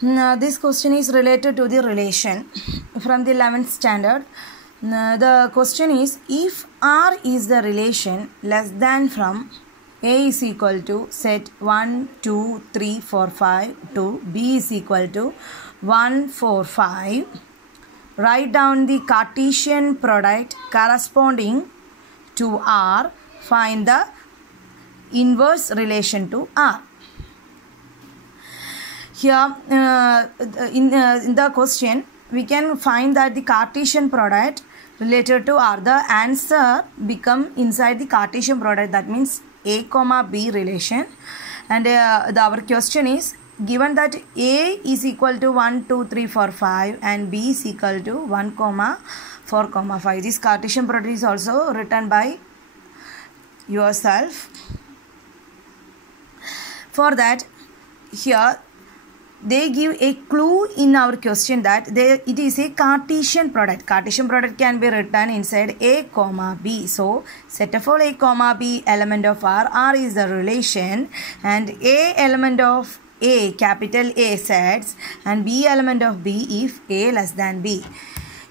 This question is related to the relation from the 11th standard. The question is, if R is the relation less than from A is equal to set 1, 2, 3, 4, 5 to B is equal to 1, 4, 5, write down the Cartesian product corresponding to R, find the inverse relation to R. Here in the question we can find that the Cartesian product related to R, the answer become inside the Cartesian product, that means A comma B relation, and our question is given that A is equal to 1, 2, 3, 4, 5 and B is equal to 1, 4, 5. This Cartesian product is also written by yourself. For that, here they give a clue in our question that it is a Cartesian product. Cartesian product can be written inside A comma B. So set of all A comma B element of R. R is the relation, and A element of A, capital A, sets, and B element of B if A less than B.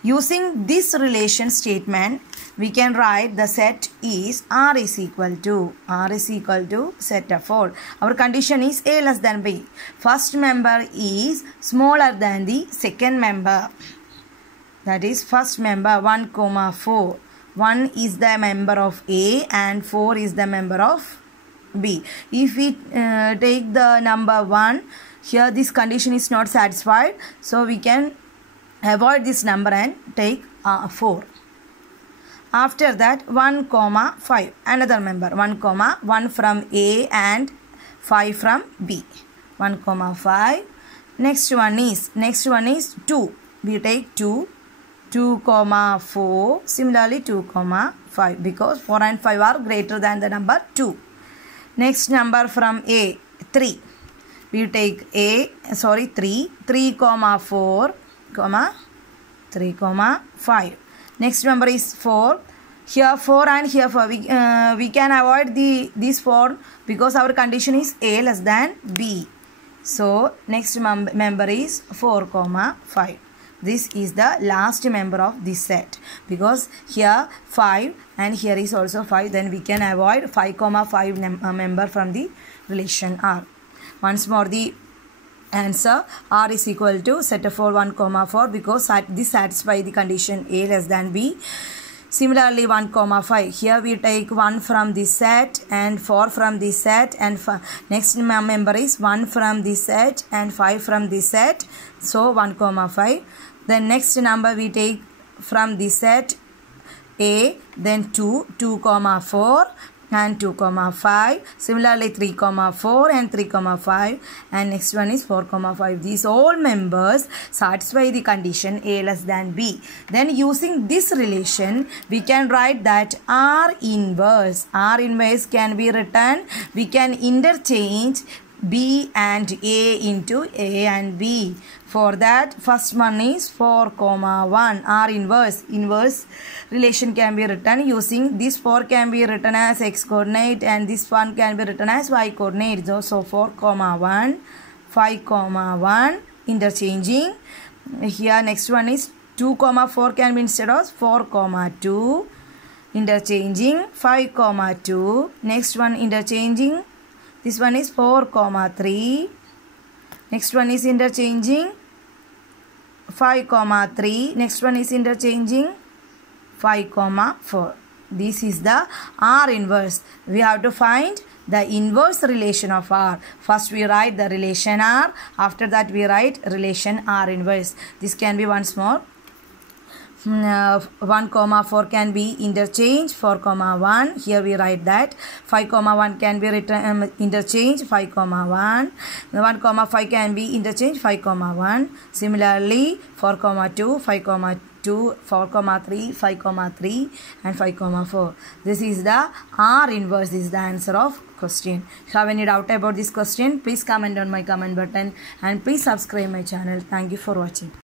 Using this relation statement, we can write the set is R is equal to set of all. Our condition is A less than B. First member is smaller than the second member. That is first member 1, 4. 1 is the member of A and 4 is the member of B. If we take the number 1, here this condition is not satisfied. So we can avoid this number and take 4. After that 1, 5, another member 1, 1 from A and 5 from B. 1, 5. Next one is 2. We take 2, 4. Similarly 2, 5, because 4 and 5 are greater than the number 2. Next number from A, 3. We take 3, 4, 3, 5. Next number is 4. Here 4 and here 4. We can avoid this 4 because our condition is A less than B. So next member is 4, 5. This is the last member of this set, because here 5 and here is also 5. Then we can avoid 5, 5 member from the relation R. Once more the answer, R is equal to set of all 1, 4, because this satisfies the condition A less than B. Similarly 1, 5. Here we take 1 from this set and 4 from this set, and next member is 1 from this set and 5 from this set. So 1, 5. Then next number we take from this set A, then 2, 4 and 2, 5. Similarly 3, 4 and 3, 5, and next one is 4, 5. These all members satisfy the condition A less than B. Then using this relation, we can write that R inverse can be written. We can interchange B and A into A and B. For that, first one is 4, 1. R inverse relation can be written using this 4 can be written as x coordinate and this one can be written as y coordinate. So 4, 1, 5, 1 interchanging. Here next one is 2, 4 can be instead of 4, 2 interchanging. 5, 2. Next one interchanging. This one is 4, 3. Next one is interchanging 5, 3. Next one is interchanging 5, 4. This is the R inverse. We have to find the inverse relation of R. First we write the relation R. After that we write relation R inverse. This can be once more. 1, 4 can be interchanged. 4, 1. Here we write that 5, 1 can be written interchange. 5, 1. 1, 5 can be interchange. 5, 1. Similarly 4, 2, 5, 2, 4, 3, 5, 3 and 5, 4. This is the R inverse. This is the answer of question. If you have any doubt about this question, please comment on my comment button and please subscribe my channel. Thank you for watching.